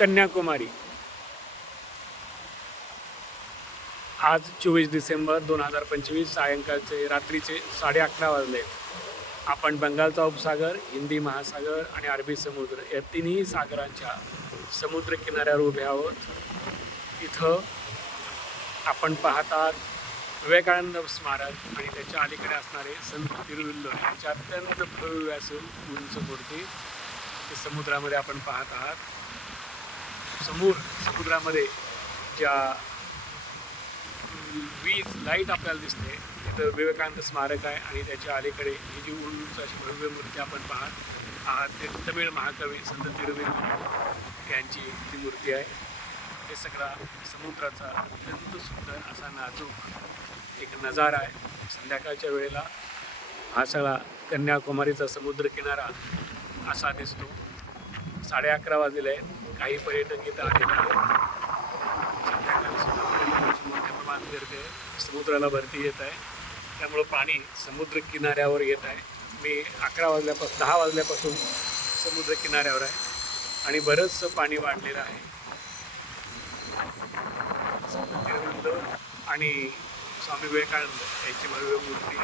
कन्याकुमारी। आज 24 डिसेंबर 2025 सायंकाळचे रात्रीचे 11:30 वाजले। आपण बंगालचा उपसागर, हिंदी महासागर आणि अरबी समुद्र या तिन्ही सागरांच्या समुद्र किनाऱ्यावर उभे आहोत। इथं आपण पाहतात विवेकानंद स्मारक आणि त्याच्या अलीकडे असणारे संत तिरुवल्लुवर यांची अत्यंत भव्य असून उंच मूर्ती ते समुद्रामध्ये आपण पाहत आहात। समुद्रामध्ये ज्या वीज लाईट आपल्याला दिसते तिथं विवेकानंद स्मारक आहे आणि त्याच्या अलीकडे ही जी उंच अशी भव्य मूर्ती आपण पाहत आहात ते तमिळ महाकवी संत तिरुवल्लुवर यांची ती मूर्ती आहे। हे सगळा समुद्राचा अत्यंत सुंदर असा नाजूक एक नजारा आहे। संध्याकाळच्या वेळेला हा सगळा कन्याकुमारीचा समुद्र किनारा असा दिसतो। 11:30 वाजले आहेत। काही पर्यटक इथं आलेले आहेत। मोठ्या प्रमाणात गर्दी आहे। समुद्राला भरती येत आहे त्यामुळं पाणी समुद्र किनाऱ्यावर येत आहे। मी 10 वाजल्यापासून समुद्र किनाऱ्यावर आहे आणि बरंचसं पाणी वाढलेलं आहे। संत तिरुवल्लुवर आणि स्वामी विवेकानंद यांची भव्य मूर्ती